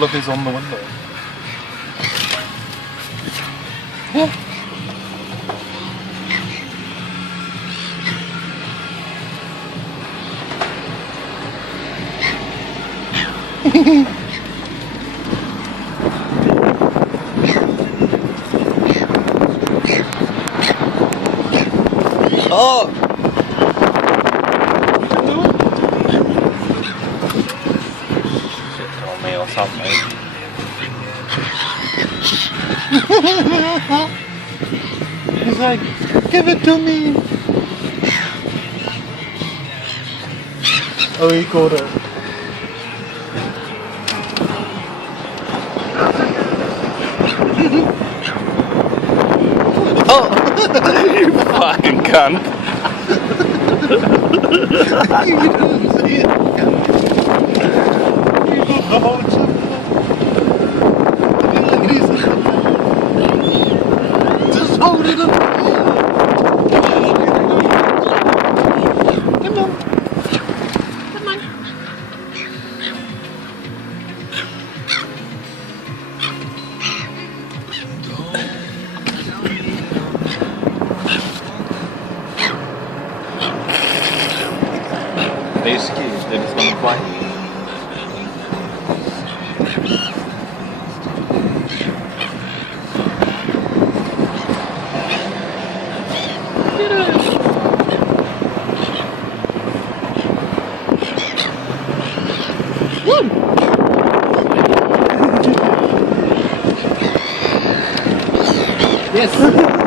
Love is on the window. Oh! Shit on me or something. He's like, give it to me. Oh, he caught it. Oh! You fucking cunt! You didn't see it. You got the whole chip. Just hold it up. Come on. Come on. Excuse me, it's gonna fly. Yes.